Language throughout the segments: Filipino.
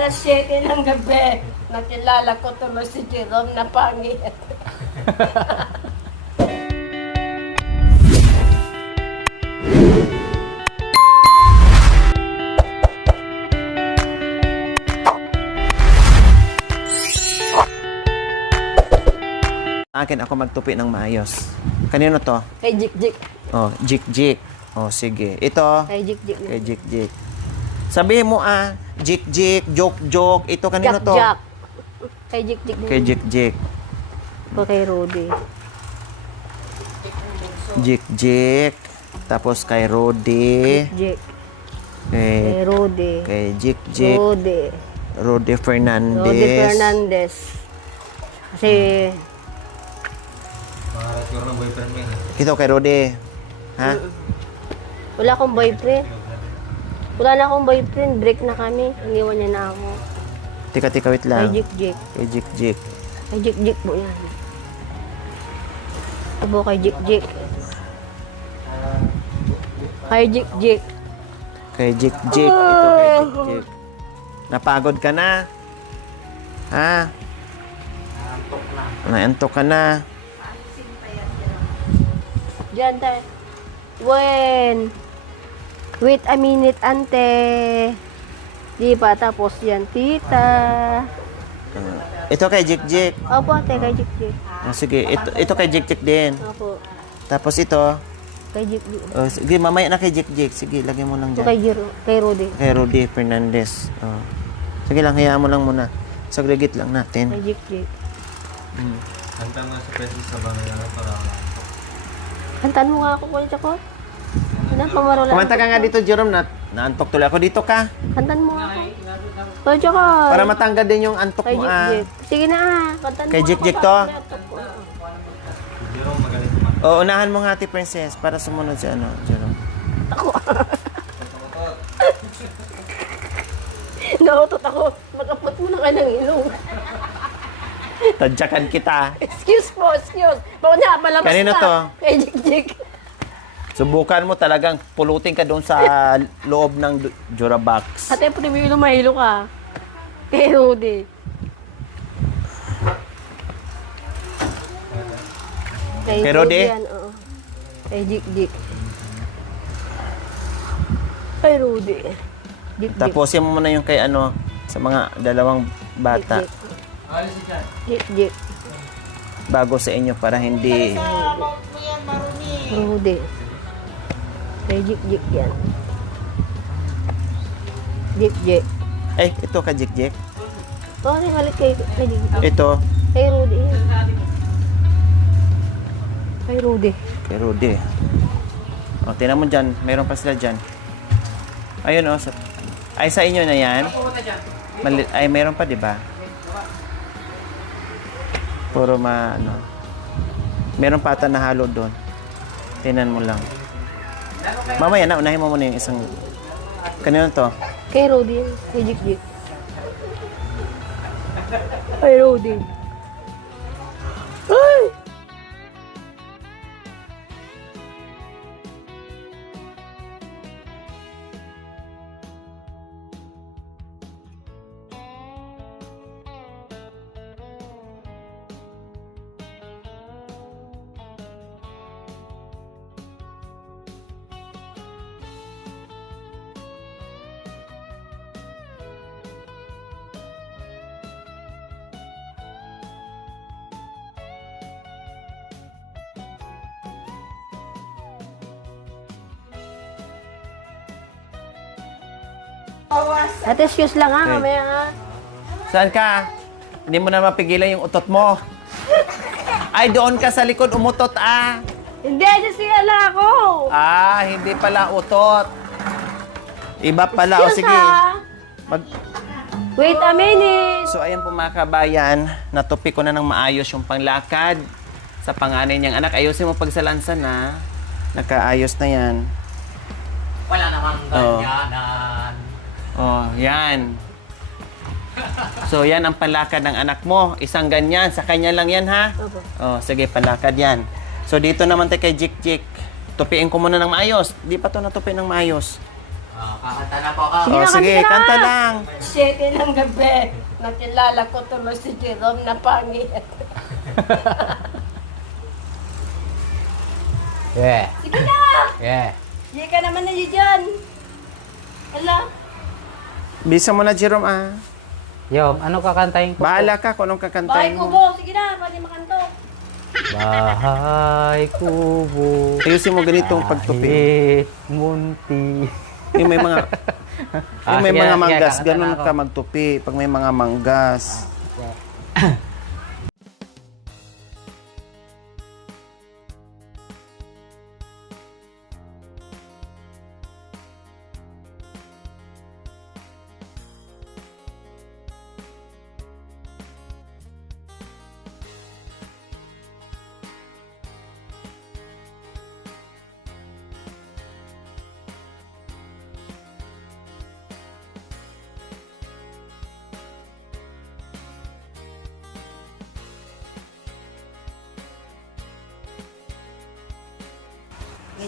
Alas 7 ng gabi, nakilala ko tuloy si Jerome na pangit. Akin ako magtupi ng maayos. Kanino to? Kay Jik-Jik. Oh, Jik-Jik. Oh, sige. Ito, Kay Jik-Jik. kay Jik-Jik. Sabihin mo Jik-Jik, joke-joke. Ito kanino to? Jack-Jack. Kay Jik-Jik. Kay Jik-Jik. Ito kay Rudy. Jik-Jik. Tapos kay Rudy. Jik. Kay, Kay Rudy. kay Jik-Jik. Rudy. Rudy Fernandez. Rudy Fernandez. Kasi, Ito kay Rudy. Ha? wala akong boyfriend. Wala na akong boyfriend. Break na kami. Iniwan niya na ako. Tika, wait Kay lang. Jik-Jik. Kay Jik-Jik. Kay Jik-Jik po yan. Ito po kay Jik-Jik. Kay Jik-Jik. Kay Jik-Jik. Ito kay Jik-Jik. Napagod ka na? Ha? Naantok ka na? Diyan tayo. Wait a minute, ante. Di pa tapos yan, tita. Ito kay Jik-Jik. Opo, ate, kay Jik-Jik. Oh, sige, ito kay Jik-Jik din. Opo, Tapos ito, kay Jik-Jik. oh, sige, mamaya na kay Jik-Jik. Sige, lagyan mo lang Ito dyan. kay Rudy. Kay Rudy Fernandez. Oh. Sige lang, hayaan mo lang muna. Sagligit lang natin. Kay Jik-Jik. Hantang nga sa peso sa bangay para Kantaan mo nga ako, kulit ako. Ano, pamarola. Kumanta ka nga dito, Jerome. Naantok tuloy ako dito ka. Kantaan mo nga ako. Kulit ako. Para matanggal din yung antok Kay mo. Jik-Jik. Sige na, kantaan mo Kay ako, Jik-Jik para to? may atok ko. Jerome magaling kumain. O, unahan mo nga, Ate Princess, para sumunod si Jerome. Nautot ako. Magkapot mo na ka ng ilong. Tadyakan kita. Excuse po, excuse. Bawal na, malabas Kanino na. to? Kay Jik-Jik. Subukan mo talagang pulutin ka doon sa loob ng Durabox. Ate, pwede mo yung mahilo ka. Kay Rudy. Kay Rudy? Yan, oo. Kay Jik-Jik. Kay Rudy. Jik-Jik. Tapusin mo muna yung kay sa mga dalawang bata Jik-Jik. bago sa inyo para hindi... Rudy. Kay Jik-Jik yan. Jik-Jik. Ay, ito ka Jik-Jik. Oo, balik kay Jik-Jik. Ito, Kay Rudy. Kay Rudy. kay Rudy. O, tingnan mo dyan. Mayroon pa sila dyan. Ayun ay, sa inyo na yan? Ay, mayroon pa, di ba? Puro Meron pa ata na halo doon. Tingnan mo lang. Mamaya na, unahin mo muna yung isang... Kanino to? Kay Rudy. Kay Jik-Jik. Kay Rudy. Ay! Ate, excuse lang ha, Okay. mamaya ha. Saan ka? Hindi mo na mapigilan yung utot mo. Ay, doon ka sa likod umutot, Hindi, siya na ako. Hindi pala utot. Iba pala. O Excuse, sige. ha? Mag- Wait a minute. So, ayan po mga kabayan. Natupi ko na ng maayos yung panglakad sa panganay niyang anak. Ayusin mo pagsalansan, ha? Nakaayos na yan. Wala namang ganyanan. Oh, yan. So, yan ang palakad ng anak mo. Isang ganyan. Sa kanya lang yan, ha? Opo. Oh, sige, palakad yan. So, dito naman tayo kay Jik-Jik. Tupiin ko muna ng maayos. Di pa to natupi ng maayos. Kakanta na po ako. Oh, sige, kanta lang. 7 ng gabi. Nakilala ko tuloy si Jerome na pangit. Yeah. Sige na! Yeah. Sige ka naman na dyan. Hala. Bisa mo na, Jerome, ah. Yom, ano kakantahin ko? Bahala ka kung anong Bahay kakantahin mo. kubo. Sige na, pwede makanto. Bahay kubo. Ayusin mo ganitong pagtupi. Kahit munti. Yung may mga yung may sige, mga sige, manggas, kakanta ganun na ako. ka magtupi pag may mga manggas.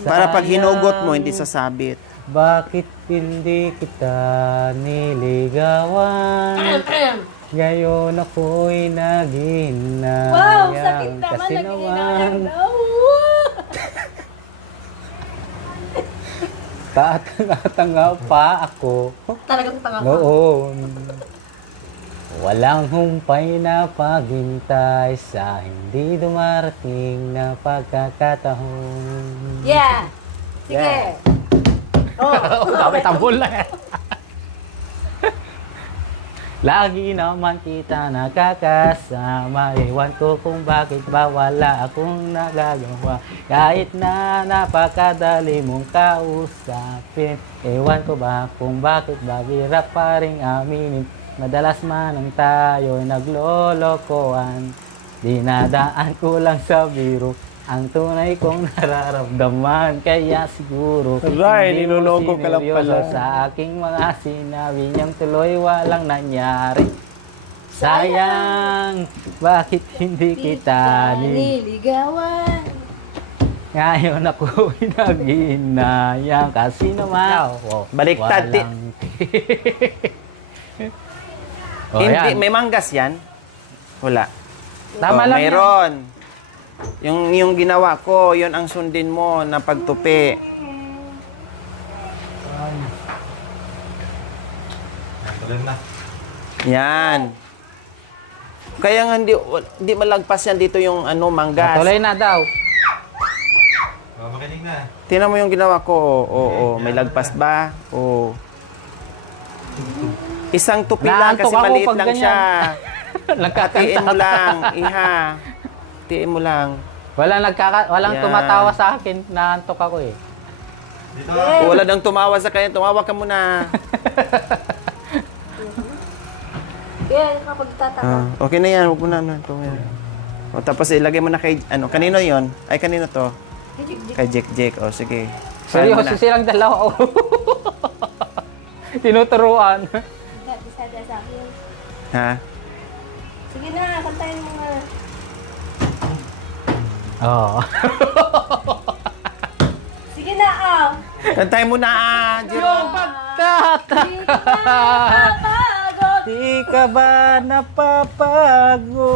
Para pag hinugot mo, hindi sasabit. Bakit hindi kita niligawan? Ngayon ako'y naghinayang. Wow, sakit naman. Kasi Lagi naman, tatanga pa ako Talagang tanga ka. noon. Walang humpay na paghintay sa hindi dumarating na pagkakataon. Yeah. Sige. Yeah. Oh. Kami tambol lang eh. Lagi naman kita nakakasama. Ewan ko kung bakit ba wala akong nagagawa. Kahit na napakadali mong kausapin. Ewan ko ba kung bakit ba hirap pa rin aminin. Madalas manang tayo'y naglolokohan. Dinadaan ko lang sa biro ang tunay kong nararamdaman. Kaya siguro Aray, hindi mo niloloko ka lang sineryoso pala. sa aking mga sinabi niyang tuloy walang nangyari. Sayang, bakit hindi kita niligawan. Ngayon ako'y naghinayang kasi naman Baliktad, walang Oh, Hindi, yan. may manggas yan? Wala. Tama Oh, lang mayroon. Yung ginawa ko, yun ang sundin mo na pagtupi. Tuloy na. Yan. Kaya nga hindi malagpas yan dito yung manggas. Tuloy na daw. Makinig na. Tingnan mo yung ginawa ko. Oo, may lagpas ba? Oo. Isang tupi lang Naantok kasi ako maliit pag lang ganyan. siya. Nagkakanta. Tiin mo lang, iha. Tiin mo lang. Walang Yan. tumatawa sa akin. Naantok ako eh. Dito. Wala nang tumawa sa kanya. Tumawa ka muna. Kaya kapag tataka. Okay na yan. Huwag mo na. O, tapos ilagay mo na kay, kanino yon? Ay, kanino to? Kay Jek. O, sige. Paano mo Seryoso na? silang dalawa. Tinuturuan. Bisada sa akin. Ha? Sige na, kantayin mo nga. Oo. Sige na, Kantay mo na, Jerome. Papagod. Di ka ba napapagod?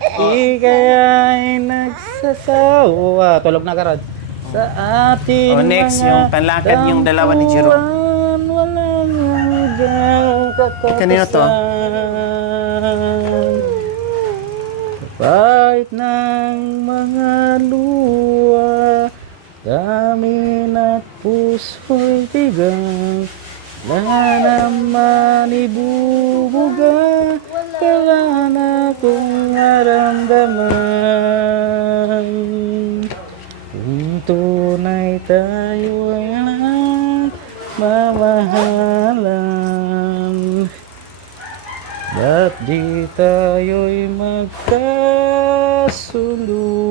Di kaya'y nagsasawa. Tulog na ka, Rod. Sa ating O, next, mga yung panlakad yung dalawa ni Jerome. dampuan, walang hanggang katapusan. Kanino to? Kahit ng mga luha, damin at puso'y tigang, na naman ibubuga, kaya na kong naramdaman. Kung tunay tayo ay mamahalan, ba't di tayo'y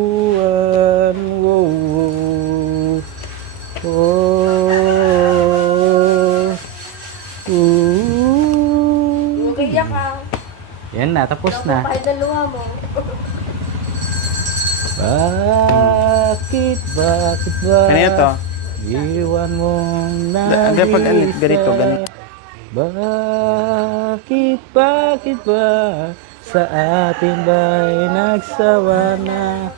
magkasunduan? Wow. Oh. Kaya ka. Yan na, tapos na. Kahit na luha mo. Bakit ba? Kanino to? iwan mong Hanggang pag ganito, ganito. Bakit ba sa atin ba'y nagsawa na?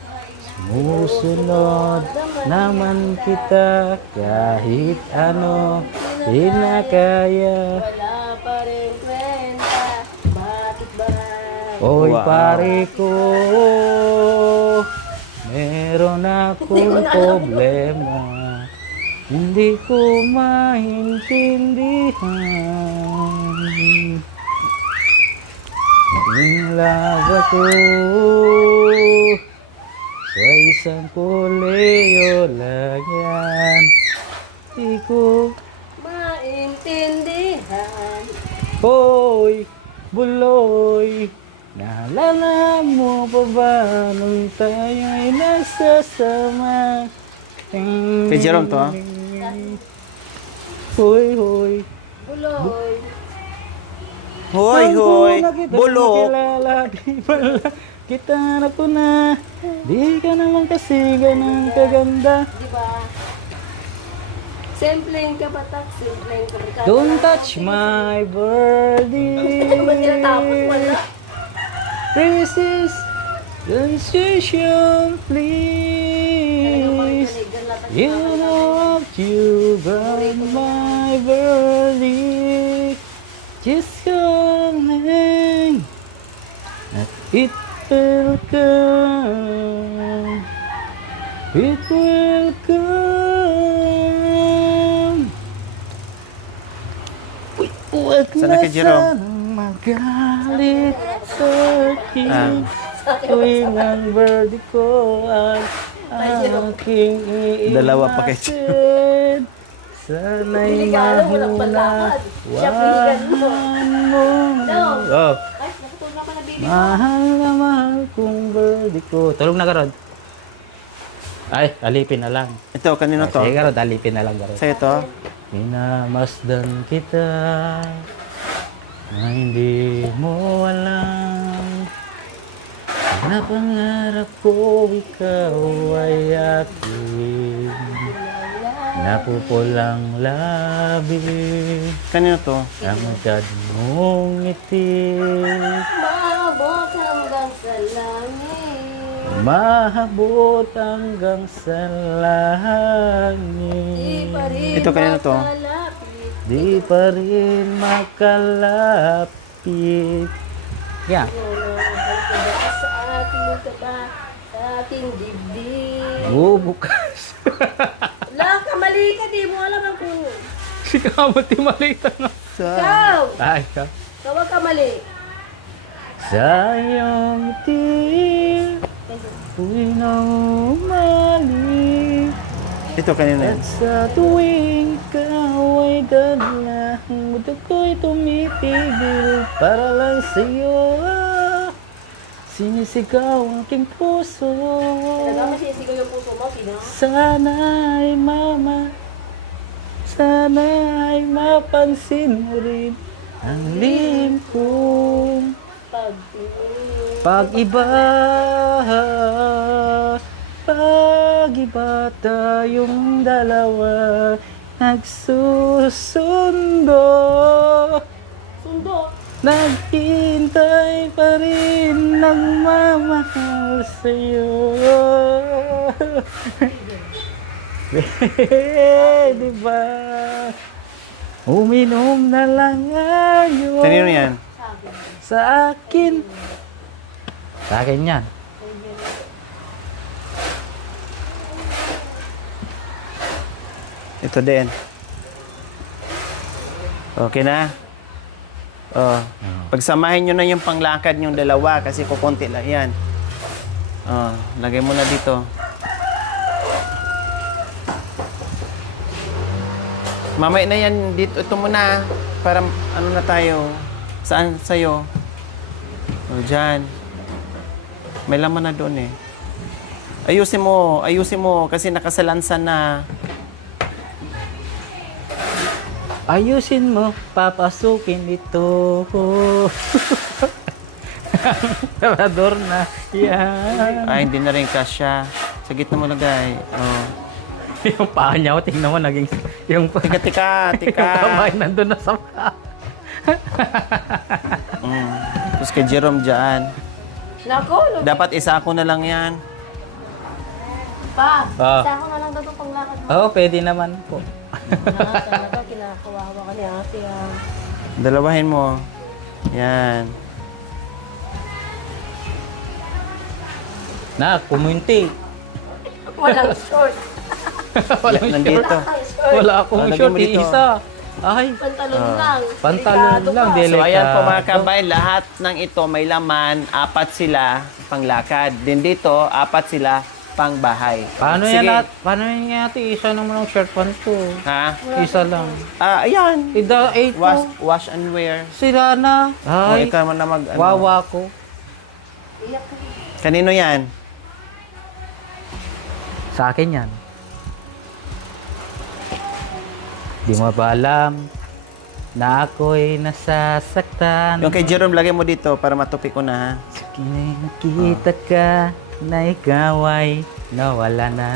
Sumusunod naman kita kahit ano, di na kaya. Wala pa rin kwenta. Bakit ba? Oy Wow. pare ko, meron akong problema. Hindi ko maintindihan. Nilaba ko sa isang koleyo lang yan. Di ko Maintindihan. Hoy, buloy, naalala mo pa ba nung tayo'y nagsasama? Kay Jerome to, ah. Hoy, hoy. Buloy. Hoy, hoy. Bulo. Kilala, di pala kita na po na. Di ka naman kasi ganun kaganda. Di ba? Simpleng kapatak, simpleng kapatak. Don't touch my birdie. Ano ba tinatapos? Wala. Resist the sensation, please. You know you got my birdie. Just calling, and it will come. It will come. Huwag Sana na kay Jerome. sanang magalit sa akin. Tuwing ang birdie ko ay aking Dalawa pa kay iiwasin. Sana'y Alam, walang mahuna. palakad. Siya piligan mo. Mo. Oh. Ay, nakatulog ka na, baby. Mahal na mahal kong birdie ko. Tulog na karod. Ay, alipin na lang. Ito, kanino to? Sige karod, alipin na lang karod. Sa'yo to? Minamasdan kita na hindi mo alam. Napangarap ko ikaw ay akin. Napupulang labi Kanino to? ang magkad mong ngiti. Maabot hanggang sa langit. Mahabot hanggang sa Di langit. pa rin Ito, kanino to? makalapit. Di pa rin makalapit. Yeah. Sa ating taba, sa ating dibdib. Bubukas. Wala ka, mali ka, di mo alam ang kung. Si Kamati malita na. Ikaw! Ay, ka. Tawag ka mali. Sa iyong ngiti, tuwing na umalik. Ito, kanino yan? At sa tuwing ikaw ay dala, ang mundo ko'y tumitigil para lang sa'yo. Sinisigaw ang aking puso. Talaga masisigaw yung puso mo, sino? Sana'y sana'y mapansin mo rin ang lihim kong pag-iba. Pag-iba tayong dalawa nagsusundo. Sundo. Naghihintay pa rin, nagmamahal sa'yo. Diba? Uminom na lang ngayon. Kanino yan? Sa akin. Sa akin yan. Ito din. Okay na? Oh. Pagsamahin nyo na yung panglakad yung dalawa kasi kukunti lang yan. Oh, lagay mo na dito. Mamaya na yan dito. Ito muna. Para ano na tayo. Saan sa'yo? O, dyan. May laman na doon eh. Ayusin mo kasi nakasalansan na. Ayusin mo, papasukin ito. Tarador na yan. Ay, hindi na rin kasya. Sa gitna mo lagay. Oh. Yung paa niya, oh, tingnan mo, naging, yung Tika. kamay nandun na sa paa. Tapos kay Jerome dyan. Nako, Dapat isa ko na lang yan. pa. Ah. Isa ko na lang daw itong panglakad mo. Oo, pwede naman po. Talaga, kinakawawa ka ni ate ah. Dalawahin mo. Yan. Na, kumunti. Walang short. Walang Nandito. short. Wala akong Ah, lagyan short, mo dito. isa. Ay, Pantalon lang. pantalon Delikado lang, ka. delikado. So ayan po mga kabay, lahat ng ito may laman, 4 sila panglakad. Din dito, 4 sila pang bahay. Paano Sige. yan, paano yan ate? Isa naman ang shirt pants ko. Ha? Isa lang. Ayan. Ida, 8 Wash and wear. Sila na. O, Ay, ikaw man na mag... ano. wawa ko. Kanino yan? Sa akin yan. Di mo ba alam na ako'y nasasaktan? Yung kay Jerome, lagay mo dito para matupi ko na ha. Sakin nakita ka na ikaw ay nawala na.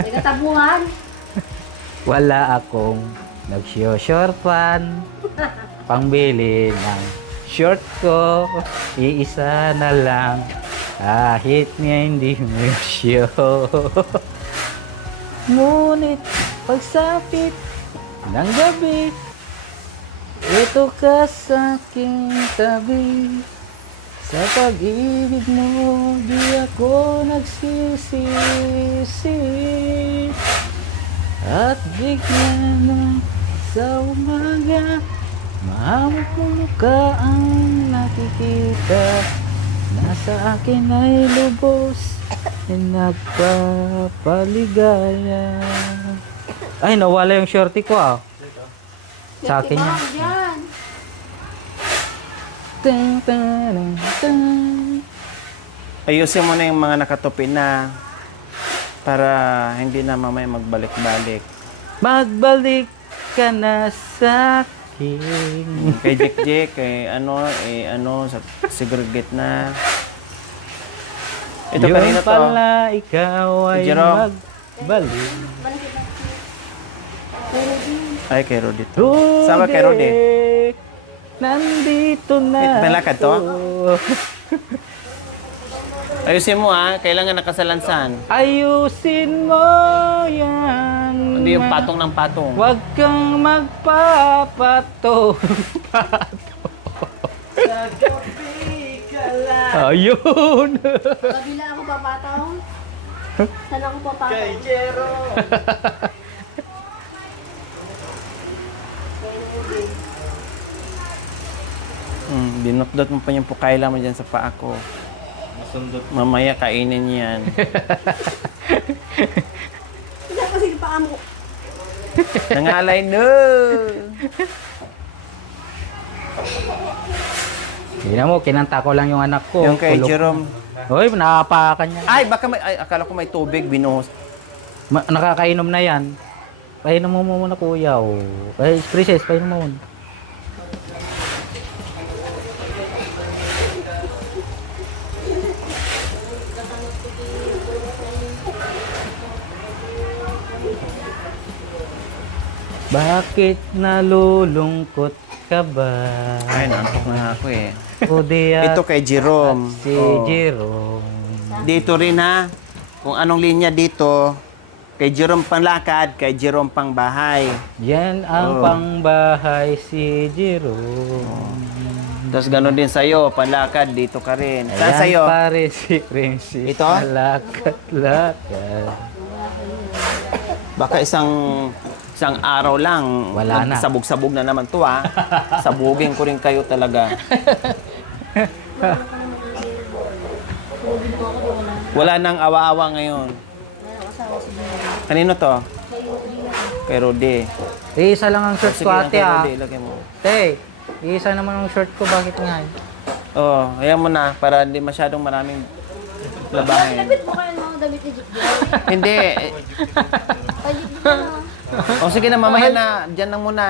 May katabuhan. Wala akong nagsyo-shortpan. Pangbili ng short ko, iisa na lang. Kahit nga hindi mo show. Ngunit pagsapit ng gabi, ito ka sa aking tabi. Sa pag-ibig mo, di ako nagsisisi. At bigla na sa umaga, mahamok mo mukha ang nakikita. Nasa akin ay lubos na nagpapaligaya. Ay, nawala yung shorty ko ah. Sa akin yan. Yan. Tan, tan, tan. Ayusin mo na yung mga nakatupi na para hindi na mamaya magbalik-balik. Magbalik ka na sa akin. Kay Jek, kay sa segregate na. Ito Yun kanina to. pala, ikaw ay Jerome. magbalik. Ay, kay Rudy to. Sama kay Rudy. Nandito na. Malakad to? ako. Ayusin mo ha, kailangan nakasalansan. Ayusin mo yan. Hindi yung patong ng patong. Huwag kang magpapato. Ayun. Kabila ako papatong. Saan ako papatong? Dinot-dot mo pa yung pukaila mo dyan sa paa ko. Masundot. Mamaya kainin yan. Hindi kasi pa mo. Nangalay no! Tingnan mo, kinanta ko lang yung anak ko. Yung kay Kulog. Jerome. Hoy, nakapakan niya. Ay, baka may, akala ko may tubig, binuhos. Nakakainom na yan. Painom mo muna kuya. Oh. Ay, princess, painom mo muna. Bakit nalulungkot ka ba? Ay, naantok na ako eh. O di Ito kay Jerome. si Oh. Jerome. Dito rin ha. Kung anong linya dito. Kay Jerome panglakad, kay Jerome pang bahay. Yan ang Oh. pangbahay si Jerome. Tapos gano'n din sa'yo, panlakad, dito ka rin. Saan Ayan sa'yo? pare si Princess. Ito? Lakad-lakad. Baka isang araw lang. Wala na. Sabog-sabog na naman to ha. Sabugin ko rin kayo talaga. Wala nang awa-awa ngayon. Kanino to? Kay Rudy. Isa lang ang short Sige, ko ang ate kay ah. Rudy, ilagay mo. Te, isa naman ang short ko. Bakit nga? Oh, ayan mo na para hindi masyadong maraming labahin. Kapit mo kayo ng mga damit ni Jik Jik. Hindi. Pajik na. O sige na, mamaya na. Diyan lang muna.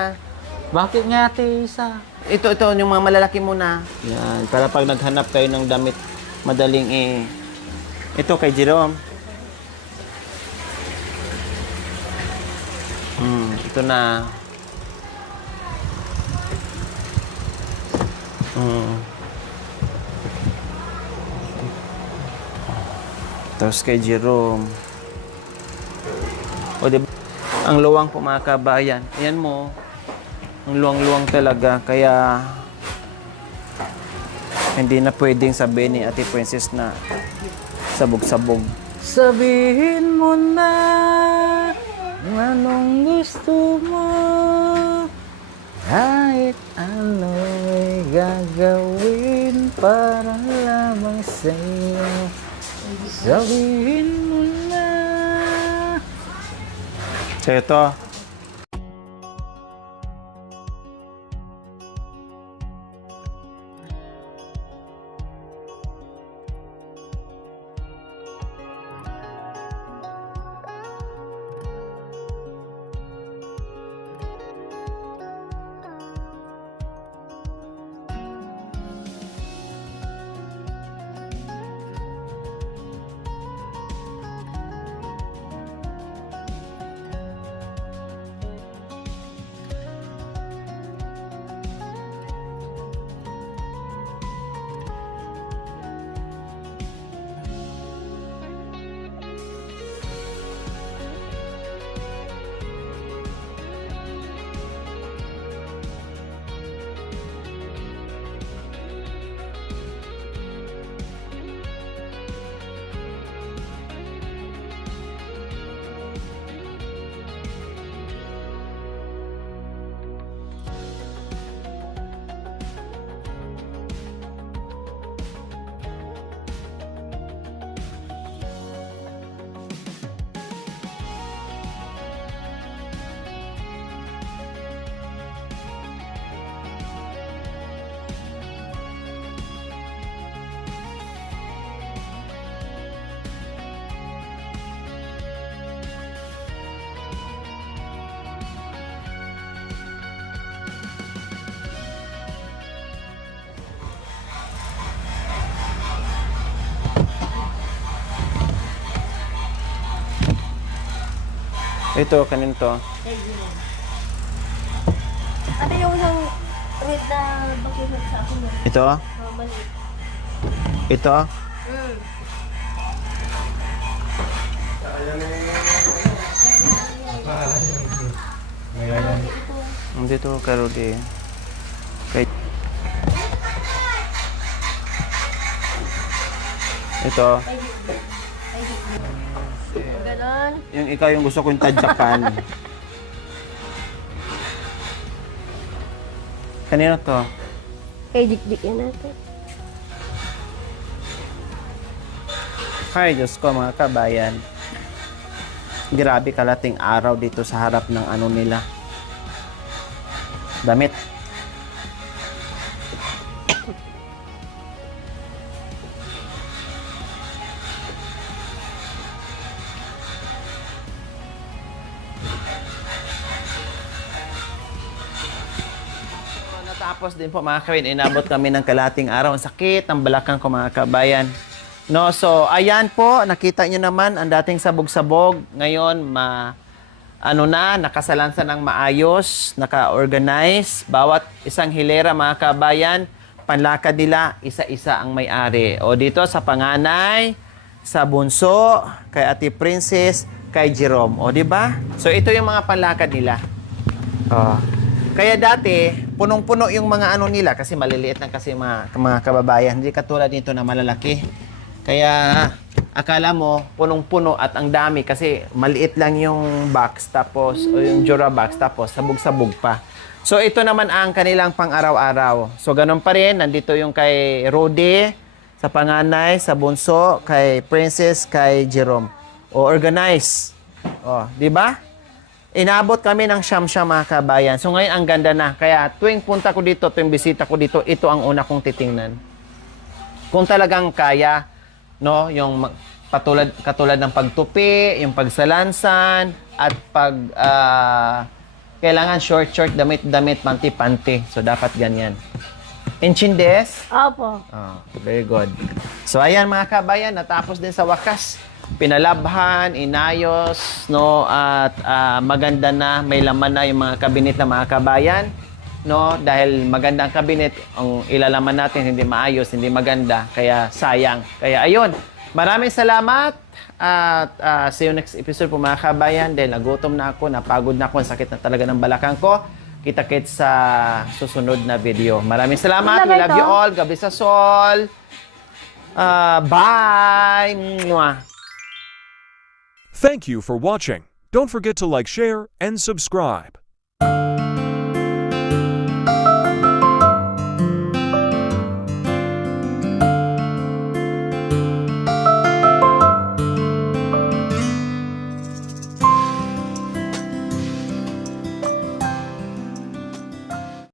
Bakit nga ate isa? Ito, yung mga malalaki muna. Yan, para pag naghanap kayo ng damit, madaling Ito kay Jerome. Ito na. Tapos kay Jerome. O diba? Ang luwang po mga kabayan. Ayan mo. Ang luwang-luwang talaga. Kaya hindi na pwedeng sabihin ni Ate Princess na sabog-sabog. Sabihin mo na anong gusto mo, kahit ano'y gagawin para lamang sa'yo. Sabihin mo na. So ito. Ito, kanin to. Ate, yung isang red na bakit sa ako mo. Ito? Oh, maliit. Ito? Dito, Karodi. Kay... Ito. Ganon. Yung ikaw yung gusto kong tadyakan. Kanino to? Kay Dikdik yan natin. Hi, Diyos ko mga kabayan. Grabe kalating araw dito sa harap ng ano nila. Damit. Natapos din po mga kawin, inabot kami ng kalating araw. Ang sakit ng balakang ko mga kabayan. No, so ayan po, nakita nyo naman ang dating sabog-sabog. Ngayon, nakasalansa ng maayos, naka-organize. Bawat isang hilera mga kabayan, panlakad nila, isa-isa ang may-ari. O dito sa panganay, sa bunso, kay Ate Princess, kay Jerome. O di ba? So ito yung mga panlakad nila. O. Kaya dati, punong-puno yung mga ano nila kasi maliliit lang kasi mga kababayan. Hindi katulad nito na malalaki. Kaya akala mo punong-puno at ang dami kasi maliit lang yung box tapos o yung Jura box tapos sabog-sabog pa. So ito naman ang kanilang pang-araw-araw. So ganun pa rin, nandito yung kay Rudy, sa panganay, sa bunso, kay Princess, kay Jerome. O organize. O, di ba? Inabot kami ng siyam-siyam mga kabayan. So ngayon ang ganda na. Kaya tuwing punta ko dito, tuwing bisita ko dito, ito ang una kong titingnan. Kung talagang kaya, no, yung katulad ng pagtupi, yung pagsalansan, at kailangan short, damit, panty. So, dapat ganyan. Inchindes? Opo. Oh, very good. So, ayan mga kabayan, natapos din sa wakas pinalabhan, inayos, no, at maganda na, may laman na yung mga kabinet na mga kabayan, no, dahil maganda ang kabinet, ang ilalaman natin hindi maayos, hindi maganda, kaya sayang. Kaya ayun, maraming salamat at see you next episode po mga kabayan, dahil nagutom na ako, napagod na ako, ang sakit na talaga ng balakang ko. Kita-kits sa susunod na video. Maraming salamat. We love you all. God bless us all. Bye! Mwah. Thank you for watching. Don't forget to like, share, and subscribe.